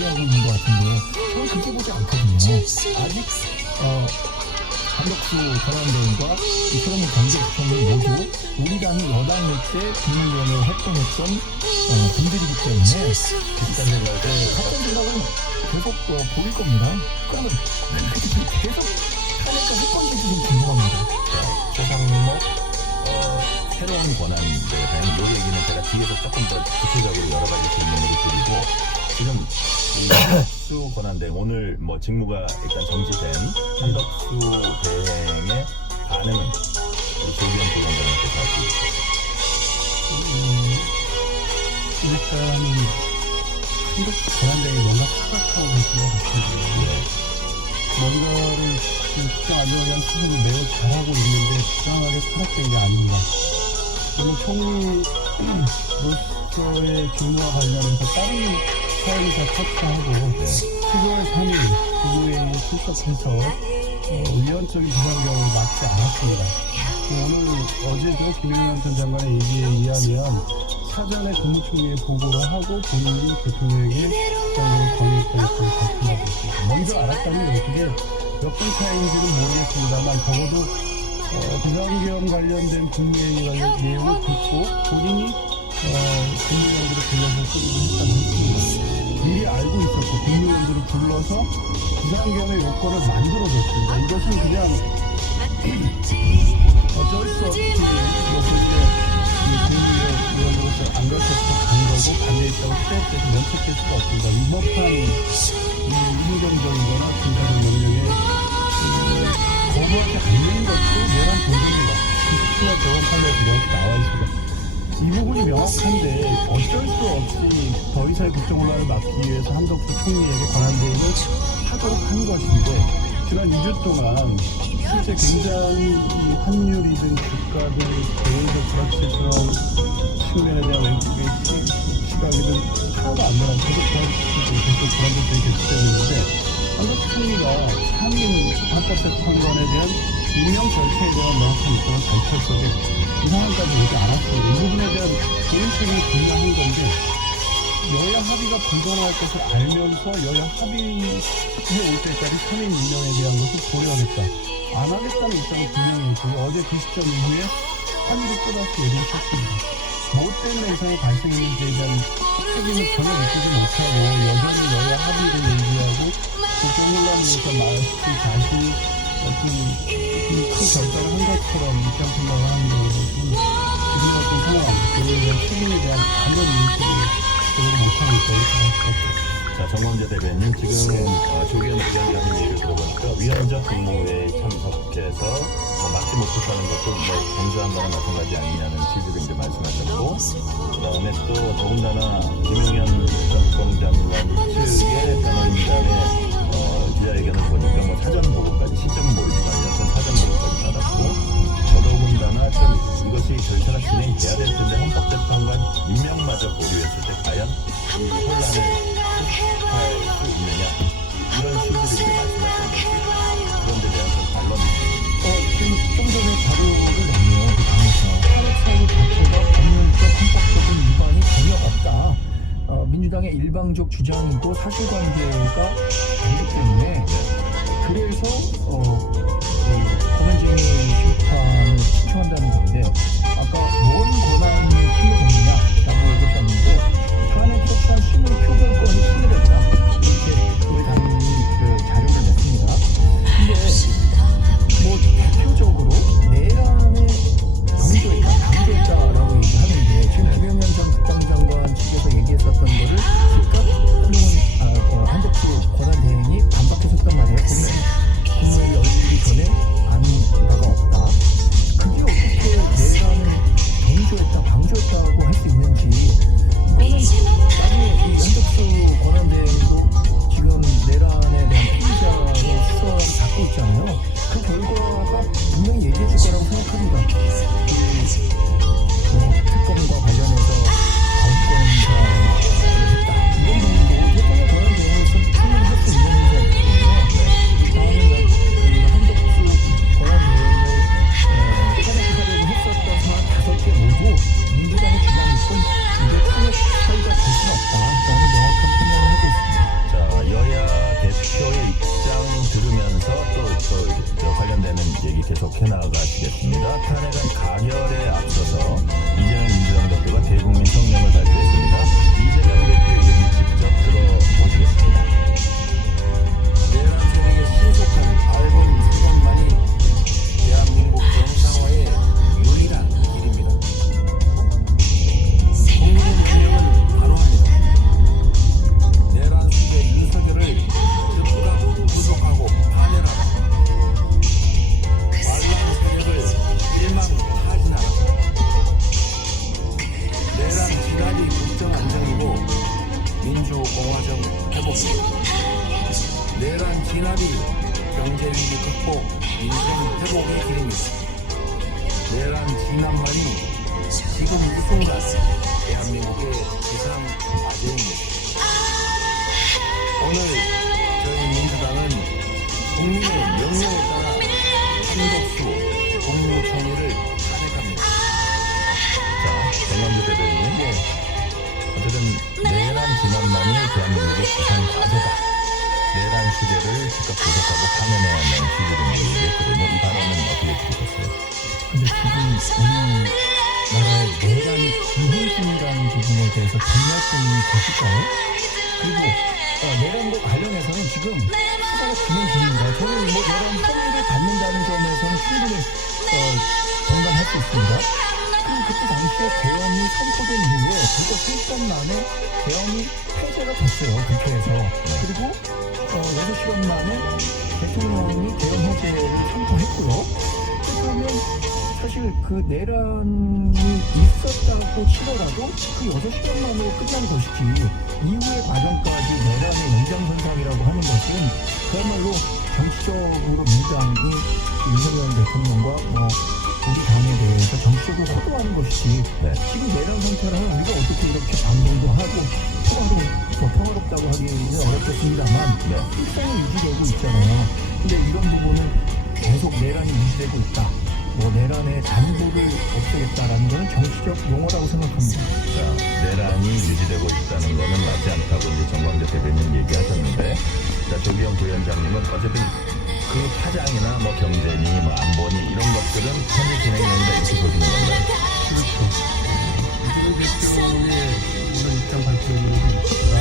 얘기하고 있는 것 같은데 저는 그렇게 보지 않거든요. 아직 한덕수 권한대행과 이처럼 경제부총리 모두 우리 당이 여당일 때 국민의원을 활동했던 분들이기 때문에 비슷한 생각을 같은 생각은 계속 보일 겁니다. 그러면 계속 탄핵과 할 건지 좀 궁금합니다. 최상목 새로운 권한대행 요 얘기는 제가 뒤에서 조금 더 구체적으로 여러 가지 질문으로 드리고 지금 이 한덕수 권한대행 오늘 뭐 직무가 일단 정지된 한덕수 대행의 반응은 우리 조기현 부위원장님께서 하시고 일단은 한덕수 권한대행이 뭔가 착각하고 계신 것 같은데 뭔가를 국정 안정을 위한 수준을 매우 잘하고 있는데 부당하게 타락된 게 아닌가. 저는 총리로서의 직무와 관련해서 다른 사연을 다 터치하고 7월 3일 국무회의에 출석해서 위헌적인 비상경을 막지 않았습니다. 오늘 어제도 김영현 전 장관의 얘기에 의하면 사전에 국무총리에 보고를 하고 본인이 대통령에게 비상경을 건의했다고 밝힌다고 했습니다. 먼저 알았다면 어떻게 몇 분 차이인지는 모르겠습니다만 적어도 비상경 관련된 국무회의 관련 내용을 듣고 본인이 국무위원들을 불러서 소리를 했다고 했습니다. 미리 알고 있었고 국무위원들을 불러서 비상경의 요건을 만들어줬습니다. 이것은 그냥 어쩔 수 없이 본인의 국무위원으로서 안 그렇겠어 간 거고 반대했다고 스텝에서 면책할 수가 없습니다. 위법한 행정적이거나 군사적 명령에 거부하지 않는 것도 내란 도전입니다. 특히나 저번 판례에 이렇게 나와 있습니다. 이 부분이 명확한데 어쩔 수 없이 더 이상의 국정 혼란을 막기 위해서 한덕수 총리에게 권한대행을 하도록 한 것인데 지난 2주 동안 실제 굉장히 이 환율이든 주가든 대외적 불확실성 측면에 대한 외국의 시각이든 하나도 안 변하고 계속 불안정성이 계속되고 있는데 한덕수 총리가 상임 헌법재판관에 대한 임명 절차에 대한 명확한 입장을 밝혔어도 이 상황까지 오지 않았습니다. 이 부분에 대한 개인 책임이 분명한 건데 여야 합의가 불가능할 것을 알면서 여야 합의해 올 때까지 상임 임명에 대한 것을 고려하겠다. 안 하겠다는 입장을 분명히 했고요. 어제 그 시점 이후에 한일을 또다시 얘기를 했습니다. 못된 이상의 발생인지에 대한 책임을 전혀 느끼지 못하고 여전히 여야 합의를 얘기하고 국정 혼란에서 마치 자신이 큰 결단을 한 것처럼 입장 생각을 하는 것은 지금 같은 상황, 그에 대한 책임에 대한 완전 인식을 제대로 못하고 있다고 생각합니다. 자, 정광재 대변인 지금 조기현 위원장 얘기를 들어보니까 위헌적 국무회의 참석해서 막지 못했다는 것도 공사한 거나 마찬가지 아니냐는 취지로 이제 말씀하셨고 그다음에 또 더군다나 김용현 전 국정장관 측의 변호인단의 기자회견을 보니까 사전 보고까지 시점은 모르지만 여튼 사전 보고까지 받았고 더더군다나 좀 이것이 절차가 진행돼야 될 텐데 헌법재판관 임명마저 보류했을 때 과연 이 혼란을 할 수 있느냐 이런 취지로 이제 말씀하셨는데 그런 데 대한 좀 반론이 지금 좀 전에 자료를 냈네요. 그 당에서 탄핵 사유 자체가 법률적 헌법적인 위반이 전혀 없다. 민주당의 일방적 주장이고 사실관계가 아니기 때문에 그래서 권한쟁의 심판을 신청한다는 건데 아까 뭔 권한이 침해됐느냐라고 얘기하셨는데 탄핵 소추안 심의 표결권이 침해됐다 이렇게 우리 당이 그 자료를 냈습니다. 근데 뭐 대표적으로 내란의 강조했다라고 얘기하는데 지금 김영현 전 국방장관 측에서 얘기했었던 거를 즉각 한덕수 권한대행이 반박했었단 말이에요. 국무회의 열리기 전에 안 바가 없다. 그게 어떻게 내란 진화비, 경제위기 극복, 민생 회복의 길입니다. 내란 진압만이 지금 이 순간 대한민국의 비상 과제입니다. 오늘 저희 민주당은 국민의 명령에 따라 한덕수 국무총리를 탄핵합니다. 자, 정광재 대변인. 어쨌든 내란 진압만이 대한민국의 비상 과제다. 내란 시대를 즉각 교섭하고 파면해야 한다는 취지를 얘기했거든요. 이 발언은 어떻게 들으셨어요? 근데 지금 우리나라의 내란이 진행 중이라는 부분에 대해서 정리할 수 있는 것일까요? 그리고 내란과 관련해서는 지금 수사가 진행 중입니다. 저는 뭐 내란 혐의를 받는다는 점에서는 충분히 공감할 수 있습니다. 그리고 그때 당시에 계엄이 선포된 이후에 불과 3시간 만에 계엄이 폐쇄가 됐어요. 국회에서. 그리고 6시간 만에 대통령이 계엄 해제를 선포했고요. 그렇다면 사실 그 내란이 있었다고 치더라도 그 6시간 만으로 끝난 것이지 이후의 과정까지 내란의 연장선상이라고 하는 것은 그야말로 정치적으로 민주당이 윤석열 대통령과 우리 당에 대해서 정치적으로 호도하는 것이지 지금 내란 상태를 하면 우리가 어떻게 이렇게 방송도 하고 평화롭다고 하기는 어렵겠습니다만 일상이 유지되고 있잖아요. 근데 이런 부분은 계속 내란이 유지되고 있다. 내란의 잔고를 없애겠다라는 것은 정치적 용어라고 생각합니다. 자, 내란이 유지되고 있다는 것은 맞지 않다고 이제 정광재 대변인 얘기하셨는데, 자, 조기영 부위원장님은 어쨌든 그 파장이나 경제니 안보니 이런 것들은 현재 진행형이다 이렇게 보시는 건가요? 그렇죠. 이재명 대표의 이런 입장 발표를 있지만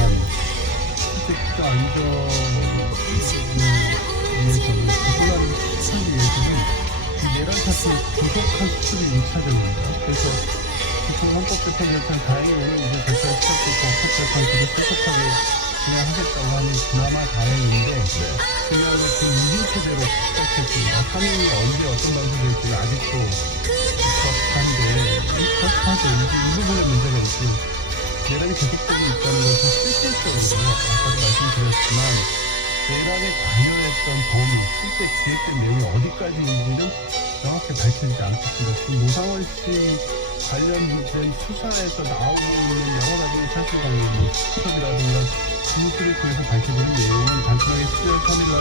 실제 안전을 위해서는 혼란을 수사하기 위해서는 이 내란 사태 부족한 수습이 1차적입니다. 그래서 헌법재판소에서는 다행히는 이제 절차가 시작됐고 헌법재판소도 신속하게 진행하겠다고 하니 그나마 다행인데 중요한 것은 유진체제로 시작했습니다. 판명이 언제 어떤 방식으로 될지 아직도 한데 그렇하죠. 이 부분에 문제가 있고 내란이 계속되고 있다는 것은 실질적으로 아까도 말씀드렸지만 내란에 관여했던 범위, 실제 기획된 내용이 어디까지인지는 정확히 밝혀지지 않겠습니다. 지금 노상원 씨 관련된 수사에서 나오고 있는 여러 가지 사실관계, 수첩이라든가 그것들을 통해서 밝혀지는 내용은 단순하게 12월 3일날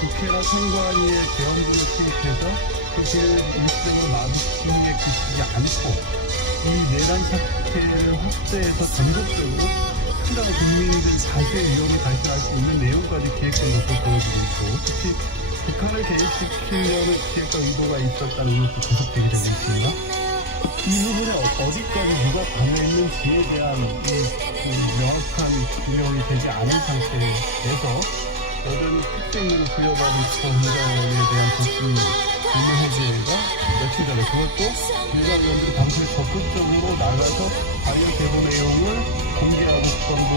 국회나 선관위의 계엄군을 투입해서 그 기회를 일시적으로 마비에 그치지 않고 이 내란 사태를 확대해서 전국적으로 상당한 국민들 다수의 위험을 발생할 수 있는 내용까지 기획된 것으로 보여지고 있고 특히 북한을 개입시키려는 기획과 의도가 있었다는 의혹도 계속되게 되고 있습니다. 이 부분에 어디까지 누가 방해했는지에 대한 명확한 규명이 되지 않은 상태에서 여전히 특징을 부여받은 현장에 대한 복귀 의무 해제가 며칠 전에 그것도 일반 의원들이 방송에 적극적으로 나가서 관련 개보 내용을 공개하고 국방부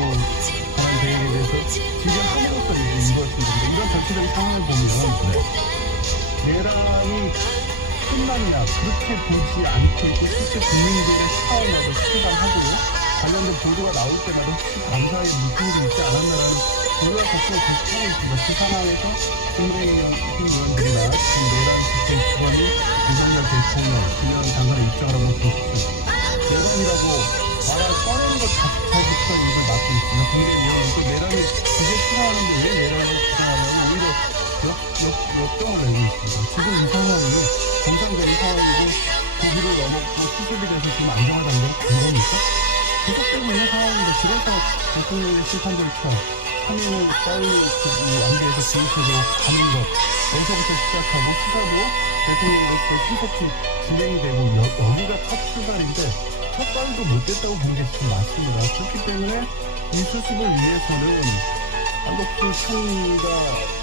관한 계획에 대해서 지적함으로써 이제 이루어진 겁니다. 이런 전체적인 상황을 보면 내란이 끝났냐 그렇게 보지 않고 있고 실제 국민들의 시사원으로 실감하고요. 관련된 보도가 나올 때마다 혹시 감사의 무슨 일이 있지 않았나라는 우리가 걱정을 계속하고 있습니다. 그 상황에서 국민의원들이나 내란 집회 기관이 윤석열 대통령, 김영삼 장관의 입장을 한번 보십시오. 내란이라고 말을 꺼내는 것 자체부터 이걸 맡고 있습니다. 국민의원은 또 내란이 그게 싫어하는데 왜 내란을 주장하냐면 오히려 역정을 내고 있습니다. 지금 이 상황이 정상적인 상황이고 고비를 넘었고 수습이 돼서 지금 안정화된 건 그겁니까? 계속되고 있는 상황입니다. 그래서 대통령의 심판 절차 3일을 빨리 안배에서 진입해서 가는 것에서부터 시작하고 수사도 대통령으로서 신속히 진행이 되고 여기가 첫 출발인데 첫 발도 못 됐다고 보는 게 지금 맞습니다. 그렇기 때문에 이 수습을 위해서는 한덕수 총리가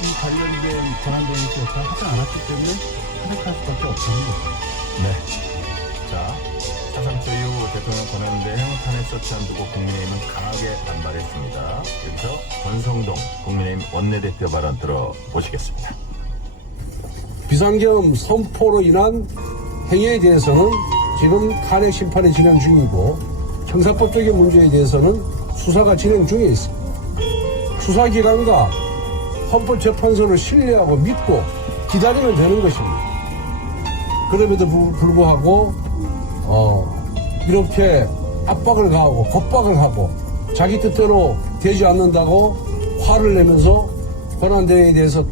이 관련된 권한대행에서 역할을 하지 않았기 때문에 탄핵할 수밖에 없다는 거죠. 네. 자, 사상초 이후 대통령 권한대행 탄핵 소추안 두고 국민의힘은 강하게 반발했습니다. 여기서 권성동 국민의힘 원내대표 발언 들어보시겠습니다. 비상계엄 선포로 인한 행위에 대해서는 지금 탄핵 심판이 진행 중이고 형사법적인 문제에 대해서는 수사가 진행 중에 있습니다. 수사기관과 헌법재판소를 신뢰하고 믿고 기다리면 되는 것입니다. 그럼에도 불구하고 이렇게 압박을 가하고 겁박을 하고 자기 뜻대로 되지 않는다고 화를 내면서 권한대행에 대해서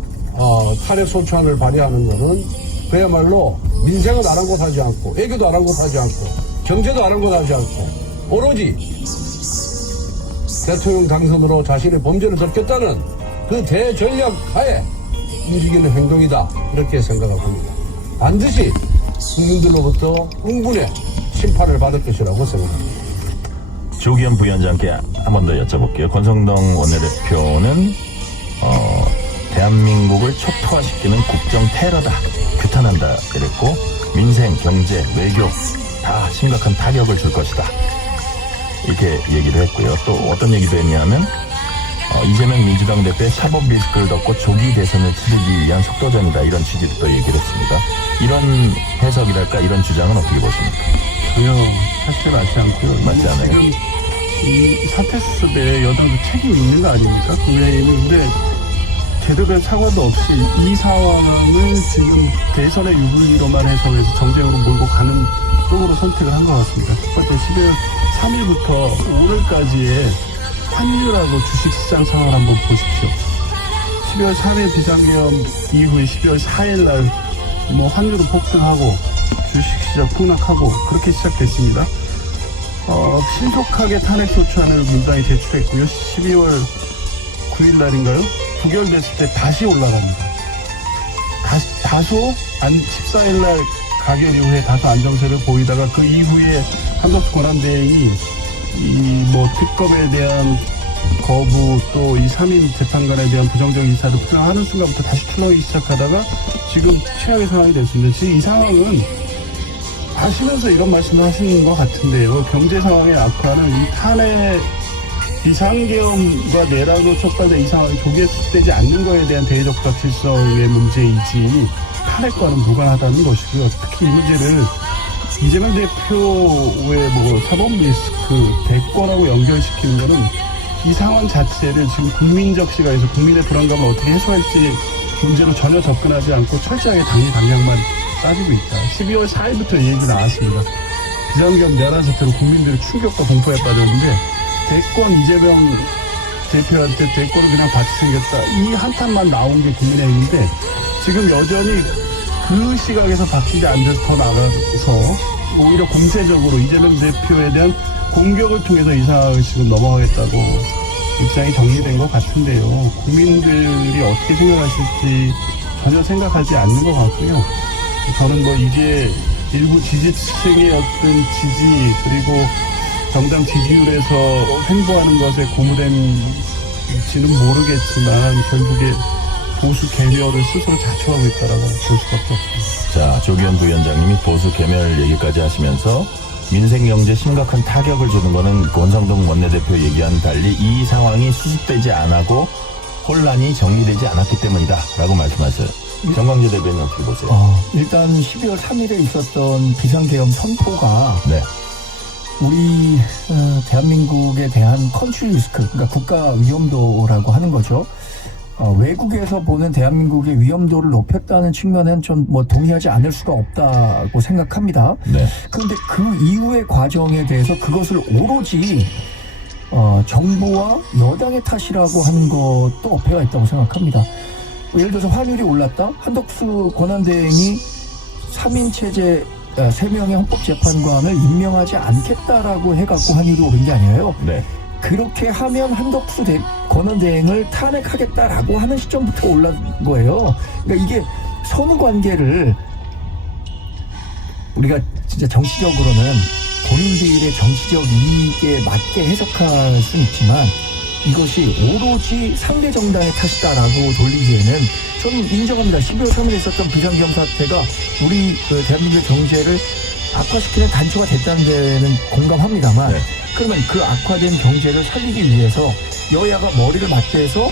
탄핵 소추안을 발의하는 것은 그야말로 민생은 아랑곳하지 않고 애교도 아랑곳하지 않고 경제도 아랑곳하지 않고 오로지 대통령 당선으로 자신의 범죄를 덮겠다는 그 대전략 하에 움직이는 행동이다, 이렇게 생각을 합니다. 반드시 국민들로부터 응분의 심판을 받을 것이라고 생각합니다. 조기현 부위원장께 한 번 더 여쭤볼게요. 권성동 원내대표는 대한민국을 초토화시키는 국정 테러다, 규탄한다 그랬고, 민생, 경제, 외교 다 심각한 타격을 줄 것이다, 이렇게 얘기를 했고요. 또 어떤 얘기도 했냐면 이재명 민주당 대표의 사법 리스크를 덮고 조기 대선을 치르기 위한 속도전이다, 이런 취지로 또 얘기를 했습니다. 이런 해석이랄까, 이런 주장은 어떻게 보십니까? 전혀 사실 맞지 않고요. 맞지 않아요? 지금 이 사태 수습에 여당도 책임이 있는 거 아닙니까? 국민의힘은. 근데 제대로 된 사과도 없이 이 상황을 지금 대선의 유불리로만 해석해서 정쟁으로 몰고 가는 쪽으로 선택을 한 것 같습니다. 첫 번째, 12월 3일부터 오늘까지의 환율하고 주식시장 상황을 한번 보십시오. 12월 3일 비상계엄 이후에 12월 4일 날 환율은 폭등하고 주식시장 폭락하고 그렇게 시작됐습니다. 신속하게 탄핵소추안을 민주당이 제출했고요. 12월 9일 날인가요? 부결됐을 때 다시 올라갑니다. 다소 14일 날 가결 이후에 다소 안정세를 보이다가 그 이후에 한덕수 권한대행이 특검에 대한 거부, 또 이 3인 재판관에 대한 부정적 인사를 표명하는 순간부터 다시 출렁이기 시작하다가 지금 최악의 상황이 됐습니다. 지금 이 상황은 아시면서 이런 말씀을 하시는 것 같은데요. 경제 상황의 악화는 이 탄핵 비상계엄과 내란으로 촉발된 이 상황이 조기에 수습되지 않는 것에 대한 대외적 불확실성의 문제이지 탄핵과는 무관하다는 것이고요. 특히 이 문제를 이재명 대표의 사법 리스크, 대권하고 연결시키는 것은 이 상황 자체를 지금 국민적 시각에서 국민의 불안감을 어떻게 해소할지 문제로 전혀 접근하지 않고 철저하게 당리 방향만 따지고 있다. 12월 4일부터 얘기가 나왔습니다. 비상계엄 내란 사태로 국민들이 충격과 공포에 빠졌는데 대권 이재명 대표한테 대권을 그냥 받치 생겼다, 이 한탄만 나온 게 국민의힘인데 지금 여전히 그 시각에서 바뀌지 않아서 더 나가서 오히려 공세적으로 이재명 대표에 대한 공격을 통해서 이 상황을 지금 넘어가겠다고 입장이 정리된 것 같은데요. 국민들이 어떻게 생각하실지 전혀 생각하지 않는 것 같고요. 저는 이게 일부 지지층의 어떤 지지, 그리고 정당 지지율에서 횡보하는 것에 고무된지는 모르겠지만 결국에 보수 개멸을 스스로 자초하고 있다라고 볼 수밖에 없습니다. 자, 조기현 부위원장님이 보수 개멸 얘기까지 하시면서 민생 경제 심각한 타격을 주는 거는 권성동 원내대표 얘기와는 달리 이 상황이 수습되지 않고 혼란이 정리되지 않았기 때문이다 라고 말씀하세요. 정광재 대변인 어떻게 보세요? 일단 12월 3일에 있었던 비상계엄 선포가 네. 우리 대한민국에 대한 컨트리 리스크, 그러니까 국가 위험도라고 하는 거죠. 외국에서 보는 대한민국의 위험도를 높였다는 측면은 좀 동의하지 않을 수가 없다고 생각합니다. 네. 그런데 그 이후의 과정에 대해서 그것을 오로지 정부와 여당의 탓이라고 하는 것도 어폐가 있다고 생각합니다. 예를 들어서 환율이 올랐다? 한덕수 권한대행이 3인 체제 3명의 헌법재판관을 임명하지 않겠다라고 해갖고 환율이 오른 게 아니에요. 네. 그렇게 하면 한덕수 권한대행을 탄핵하겠다라고 하는 시점부터 올란 거예요. 그러니까 이게 선후관계를 우리가 진짜 정치적으로는 본인들의 정치적 이익에 맞게 해석할 수는 있지만 이것이 오로지 상대 정당의 탓이다라고 돌리기에는 저는 인정합니다. 12월 3일에 있었던 비상계엄 사태가 우리 대한민국의 경제를 악화시키는 단초가 됐다는 데는 공감합니다만, 네. 그러면 그 악화된 경제를 살리기 위해서 여야가 머리를 맞대서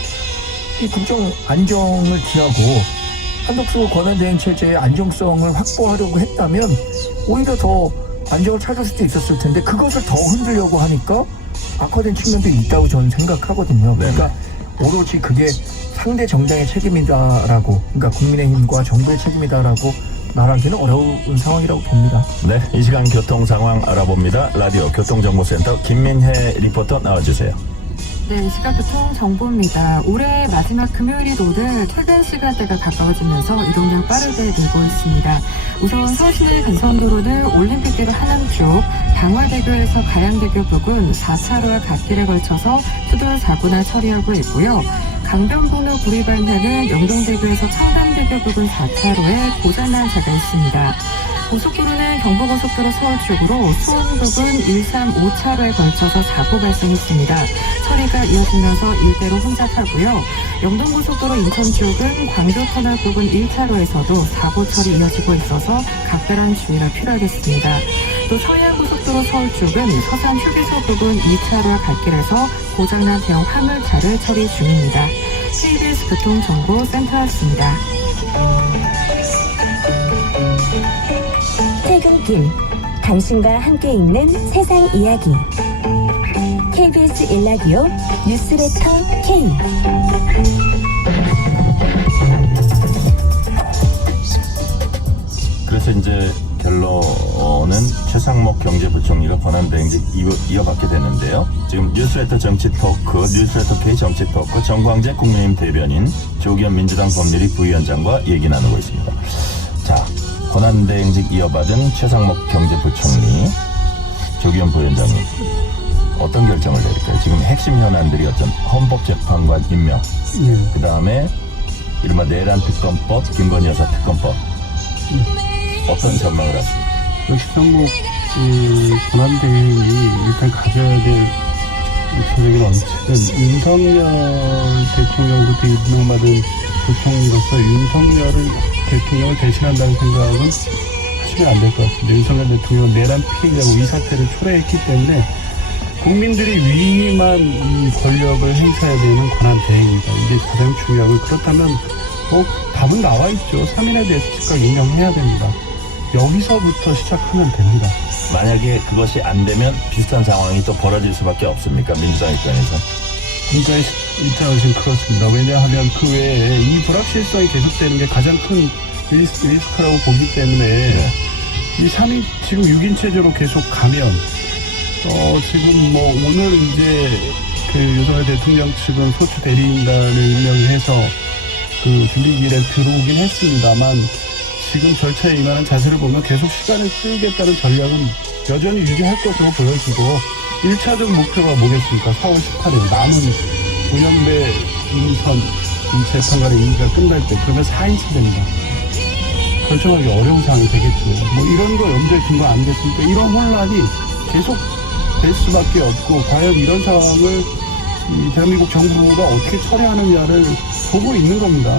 이 국정 안정을 기하고 한덕수 권한대행 체제의 안정성을 확보하려고 했다면 오히려 더 안정을 찾을 수도 있었을 텐데 그것을 더 흔들려고 하니까 악화된 측면도 있다고 저는 생각하거든요. 그러니까 오로지 그게 상대 정당의 책임이다라고, 그러니까 국민의힘과 정부의 책임이다라고 말하기는 어려운 상황이라고 봅니다. 네, 이 시간 교통 상황 알아봅니다. 라디오 교통정보센터 김민혜 리포터 나와주세요. 네, 이 시각 교통 정보입니다. 올해 마지막 금요일이 오늘 퇴근 시간대가 가까워지면서 이동량 빠르게 늘고 있습니다. 우선 서울시내 간선도로는 올림픽대로 하남 쪽 방화대교에서 가양대교 부근 4차로와 갓길에 걸쳐서 추돌 사고나 처리하고 있고요. 강변북로 구리방면은 영동대교에서 청담대교 부근 4차로에 고장난 차가 있습니다. 고속도로는 경부고속도로 서울 쪽으로 수원 부근 1, 3, 5차로에 걸쳐서 사고 발생했습니다. 처리가 이어지면서 일대로 혼잡하고요. 영동고속도로 인천 쪽은 광교터널 부근 1차로에서도 사고 처리 이어지고 있어서 각별한 주의가 필요하겠습니다. 또 서해안고속도로 서울 쪽은 서산 휴게소 부근 2차로와 갓길에서 고장난 대형 화물차를 처리 중입니다. KBS 교통정보센터였습니다. 퇴근길, 당신과 함께 읽는 세상 이야기. KBS 일라디오 뉴스레터 K. 그래서 이제 결론은 최상목 경제부총리가 권한대행직 이어받게 되는데요. 지금 뉴스레터 정치 토크, 뉴스레터 K 정치 토크 정광재 국민의힘 대변인, 조기현 민주당 법률위 부위원장과 얘기 나누고 있습니다. 자, 권한대행직 이어받은 최상목 경제부총리, 조기현 부위원장님 어떤 결정을 내릴까요? 지금 핵심 현안들이 어떤 헌법재판관 임명, 그 다음에 이른바 내란 특검법, 김건희 여사 특검법, 어떤 전망을 하십니까? 최상목 권한대행이 일단 가져야 될 기초적인 원칙은 윤석열 대통령부터 임명받은 부총리로서 윤석열을 대통령을 대신한다는 생각은 하시면 안 될 것 같습니다. 윤석열 대통령은 내란 피해자고 이 사태를 초래했기 때문에 국민들이 위임한 이 권력을 행사해야 되는 권한대행입니다. 이게 가장 중요하고, 그렇다면 답은 나와 있죠. 3인에 대해서 즉각 임명해야 됩니다. 여기서부터 시작하면 됩니다. 만약에 그것이 안 되면 비슷한 상황이 또 벌어질 수밖에 없습니까? 민주당 입장에서. 국가의 입장은 지금 그렇습니다. 왜냐하면 그 외에 이 불확실성이 계속되는 게 가장 큰 리스크라고 보기 때문에 이 3인 지금 6인 체제로 계속 가면 지금 뭐 오늘 이제 그 윤석열 대통령 측은 소추 대리인단을 임명해서 그 준비기일에 들어오긴 했습니다만, 지금 절차에 임하는 자세를 보면 계속 시간을 끌겠다는 전략은 여전히 유지할 것으로 보여지고, 1차적 목표가 뭐겠습니까? 4월 18일 남은 문현배 인선 재판관의 임기가 끝날 때, 그러면 4인 체제입니다. 결정하기 어려운 상황이 되겠죠. 뭐 이런 거 염두에 둔 거 아니겠습니까? 이런 혼란이 계속 될 수밖에 없고, 과연 이런 상황을 이 대한민국 정부가 어떻게 처리하느냐를 보고 있는 겁니다.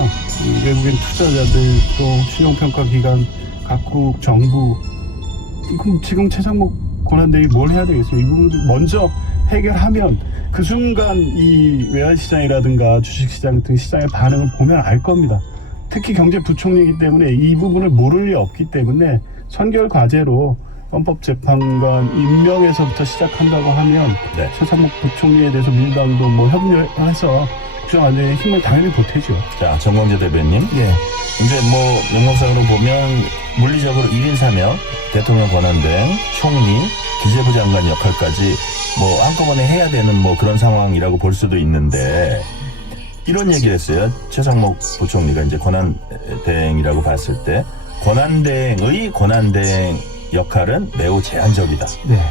이 외국인 투자자들, 또 신용평가기관, 각국 정부. 그럼 지금 최상목 권한대행이 뭘 해야 되겠어요? 이 부분을 먼저 해결하면 그 순간 이 외환시장이라든가 주식시장 등 시장의 반응을 보면 알 겁니다. 특히 경제부총리이기 때문에 이 부분을 모를 리 없기 때문에 선결 과제로 헌법재판관 임명에서부터 시작한다고 하면 최상목 부총리에 대해서 민주당도 뭐 협력해서 국정안정에 힘을 당연히 보태죠. 자, 정광재 대변인. 예. 이제 뭐 명목상으로 보면 물리적으로 1인 3역, 대통령 권한대행, 총리, 기재부 장관 역할까지 뭐 한꺼번에 해야 되는 뭐 그런 상황이라고 볼 수도 있는데, 이런 얘기를 했어요. 최상목 부총리가 이제 권한대행이라고 봤을 때 권한대행의 권한대행 역할은 매우 제한적이다. 네.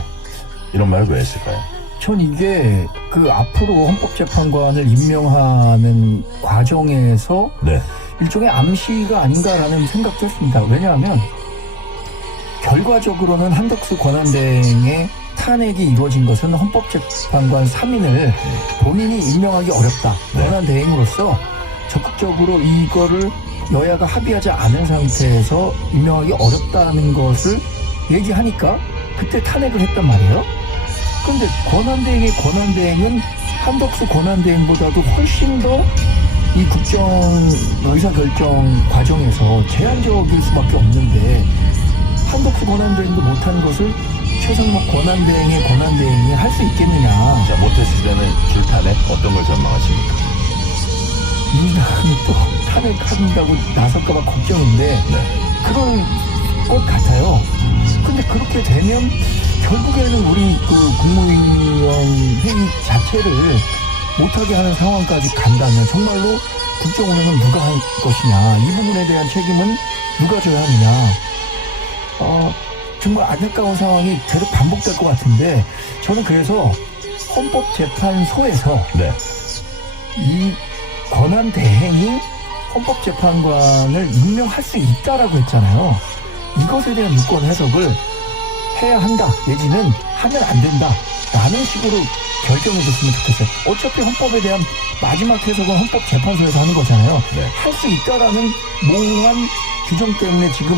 이런 말을 왜 했을까요? 전 이게 그 앞으로 헌법재판관을 임명하는 과정에서 네. 일종의 암시가 아닌가라는 생각도 했습니다. 왜냐하면 결과적으로는 한덕수 권한대행의 탄핵이 이루어진 것은 헌법재판관 3인을 본인이 임명하기 어렵다. 네. 권한대행으로서 적극적으로 이거를 여야가 합의하지 않은 상태에서 임명하기 어렵다는 것을 얘기하니까 그때 탄핵을 했단 말이에요. 그런데 권한대행의 권한대행은 한덕수 권한대행보다도 훨씬 더 이 국정 의사결정 과정에서 제한적일 수밖에 없는데, 한덕수 권한대행도 못한 것을 최상목 권한대행의 권한대행이 할 수 있겠느냐. 자, 못했을 때는 줄탄핵 어떤 걸 전망하십니까? 민주당이 또 탄핵한다고 나설까봐 걱정인데 그럴 것 같아요. 근데 그렇게 되면 결국에는 우리 그 국무위원 회의 자체를 못하게 하는 상황까지 간다면 정말로 국정 운영은 누가 할 것이냐, 이 부분에 대한 책임은 누가 져야 하느냐. 정말 안타까운 상황이 계속 반복될 것 같은데 저는 그래서 헌법재판소에서 네. 이 권한 대행이 헌법재판관을 임명할 수 있다라고 했잖아요. 이것에 대한 유권 해석을 해야 한다 내지는 하면 안 된다 라는 식으로 결정해 줬으면 좋겠어요. 어차피 헌법에 대한 마지막 해석은 헌법재판소에서 하는 거잖아요. 네. 할 수 있다라는 몽환 규정 때문에 지금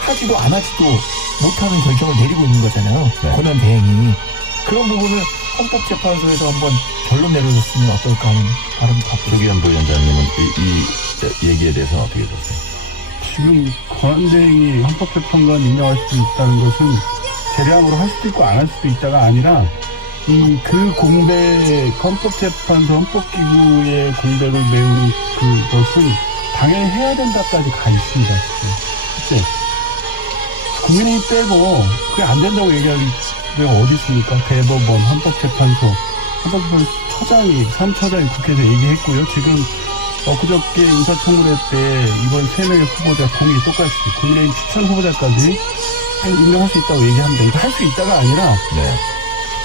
하지도 안 하지도 못하는 결정을 내리고 있는 거잖아요. 네. 권한 대행이. 그런 부분을 헌법재판소에서 한번 결론 내려줬으면 어떨까 하는 바람 갖고 조기현 부위원장님은 이 얘기에 대해서는 어떻게 보세요? 지금 권한대행이 헌법재판관 임명할 수도 있다는 것은 재량으로 할 수도 있고 안 할 수도 있다가 아니라 그 공백, 헌법재판소 헌법기구의 공백을 메우는 그것은 당연히 해야 된다까지 가 있습니다. 지금. 실제 국민의힘 빼고 그게 안 된다고 얘기할 데가 어디 있습니까? 대법원, 헌법재판소, 헌법재판소장이 3처장이 국회에서 얘기했고요. 지금 그저께 인사청문회 때 이번 3명의 후보자 공이 똑같이 국민의힘 추천 후보자까지 임명할 수 있다고 얘기합니다. 이거 할 수 있다가 아니라 네.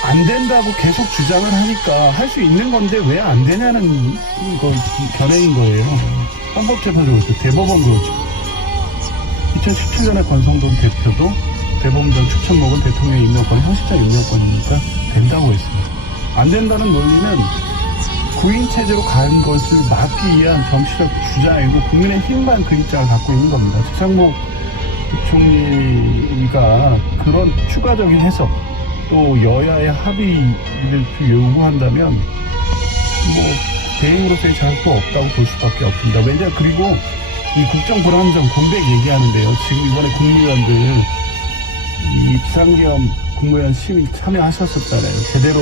안 된다고 계속 주장을 하니까 할 수 있는 건데 왜 안 되냐는 거 견해인 거예요. 헌법재판소 그렇죠. 대법원 그렇죠. 2017년에 권성동 대표도 대법원장 추천목은 대통령 임명권, 형식적 임명권이니까 된다고 했습니다. 안 된다는 논리는 구인 체제로 간 것을 막기 위한 정치적 주장이고 국민의 힘만 그 입장을 갖고 있는 겁니다. 최상목 부총리가 그런 추가적인 해석 또 여야의 합의를 요구한다면 대행으로서의 자격도 없다고 볼 수밖에 없습니다. 왜냐 그리고 이 국정 불안정 공백 얘기하는데요. 지금 이번에 국무위원들 이 비상계엄 국무위원 심의 참여하셨었잖아요. 제대로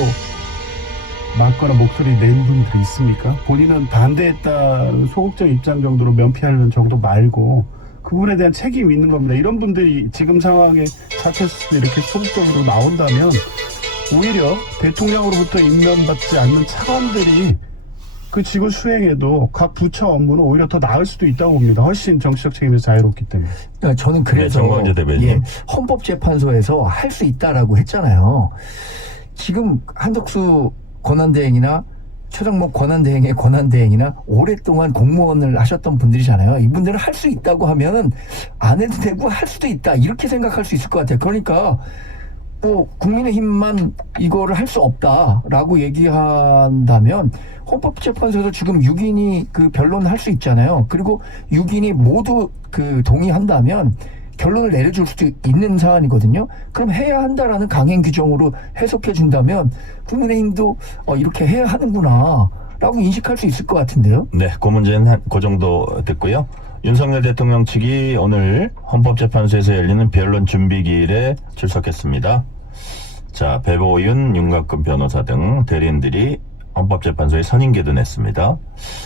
맞거나 목소리 낸 분들이 있습니까? 본인은 반대했다는 소극적 입장 정도로 면피하려는 정도 말고 그 부분에 대한 책임이 있는 겁니다. 이런 분들이 지금 상황에 사퇴했을 때 이렇게 소극적으로 나온다면 오히려 대통령으로부터 임명받지 않는 차관들이 그 직을 수행해도 각 부처 업무는 오히려 더 나을 수도 있다고 봅니다. 훨씬 정치적 책임에서 자유롭기 때문에. 그러니까 저는 그래서 네, 정광재 대변인. 헌법재판소에서 할 수 있다라고 했잖아요. 지금 한덕수 권한대행이나 최상목 권한대행의 권한대행이나 오랫동안 공무원을 하셨던 분들이잖아요. 이분들은 할 수 있다고 하면 안 해도 되고 할 수도 있다 이렇게 생각할 수 있을 것 같아요. 그러니까 국민의힘만 이거를 할 수 없다라고 얘기한다면 헌법재판소에서 지금 6인이 그 변론할 수 있잖아요. 그리고 6인이 모두 그 동의한다면 결론을 내려줄 수도 있는 사안이거든요. 그럼 해야 한다라는 강행 규정으로 해석해 준다면 국민의힘도 이렇게 해야 하는구나 라고 인식할 수 있을 것 같은데요. 네, 그 문제는 그 정도 됐고요. 윤석열 대통령 측이 오늘 헌법재판소에서 열리는 변론 준비기일에 출석했습니다. 자, 배보윤, 윤곽근 변호사 등 대리인들이 헌법재판소에 선임계도냈습니다.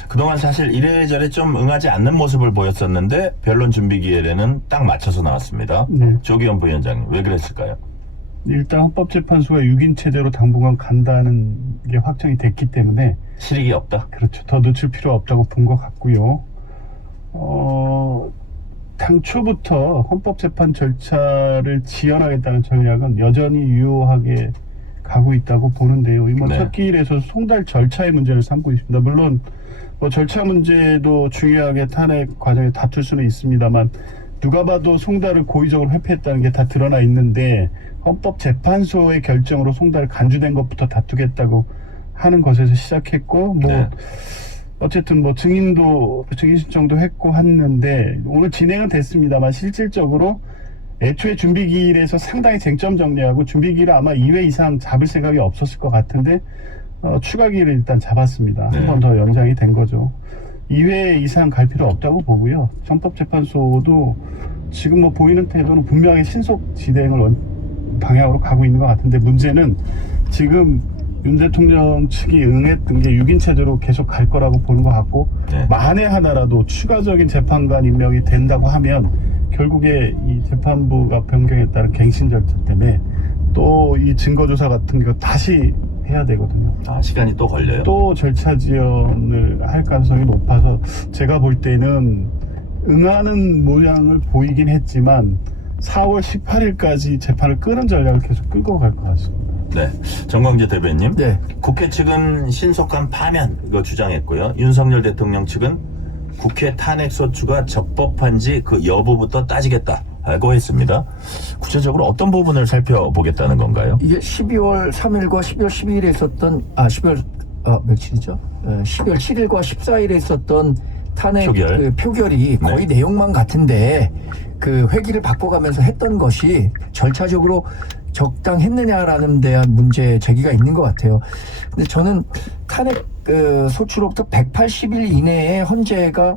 그동안 사실 이래저래 좀 응하지 않는 모습을 보였었는데 변론 준비기일에는 딱 맞춰서 나왔습니다. 네. 조기현 부위원장님, 왜 그랬을까요? 일단 헌법재판소가 6인 체제로 당분간 간다는 게 확정이 됐기 때문에 실익이 없다? 그렇죠. 더 늦출 필요 없다고 본 것 같고요. 당초부터 헌법재판 절차를 지연하겠다는 전략은 여전히 유효하게 가고 있다고 보는데요. 이번 네. 첫 기일에서 송달 절차의 문제를 삼고 있습니다. 물론 절차 문제도 중요하게 탄핵 과정에 다툴 수는 있습니다만 누가 봐도 송달을 고의적으로 회피했다는 게 다 드러나 있는데 헌법재판소의 결정으로 송달 간주된 것부터 다투겠다고 하는 것에서 시작했고 네. 어쨌든 증인 신청도 했고 했는데 오늘 진행은 됐습니다만 실질적으로 애초에 준비기일에서 상당히 쟁점 정리하고 준비기일을 아마 2회 이상 잡을 생각이 없었을 것 같은데 추가 기일을 일단 잡았습니다. 네. 한 번 더 연장이 된 거죠. 2회 이상 갈 필요 없다고 보고요. 헌법재판소도 지금 보이는 태도는 분명히 신속 진행을 방향으로 가고 있는 것 같은데 문제는 지금 윤 대통령 측이 응했던 게 6인 체제로 계속 갈 거라고 보는 것 같고 네. 만에 하나라도 추가적인 재판관 임명이 된다고 하면 결국에 이 재판부가 변경에 따른 갱신 절차 때문에 또 이 증거조사 같은 거 다시 해야 되거든요. 시간이 또 걸려요. 또 절차 지연을 할 가능성이 높아서 제가 볼 때는 응하는 모양을 보이긴 했지만 4월 18일까지 재판을 끄는 전략을 계속 끌고 갈 것 같습니다. 네, 정광재 대변인. 네. 국회 측은 신속한 파면 이거 주장했고요. 윤석열 대통령 측은 국회 탄핵소추가 적법한지 그 여부부터 따지겠다고 했습니다. 구체적으로 어떤 부분을 살펴보겠다는 건가요? 이게 12월 3일과 12월 12일에 있었던 12월 며칠이죠? 12월 7일과 14일에 있었던 탄핵 표결. 그 표결이 거의 내용만 같은데 그 회기를 바꿔가면서 했던 것이 절차적으로 적당했느냐라는 대한 문제 제기가 있는 것 같아요. 근데 저는 탄핵 소추로부터 180일 이내에 헌재가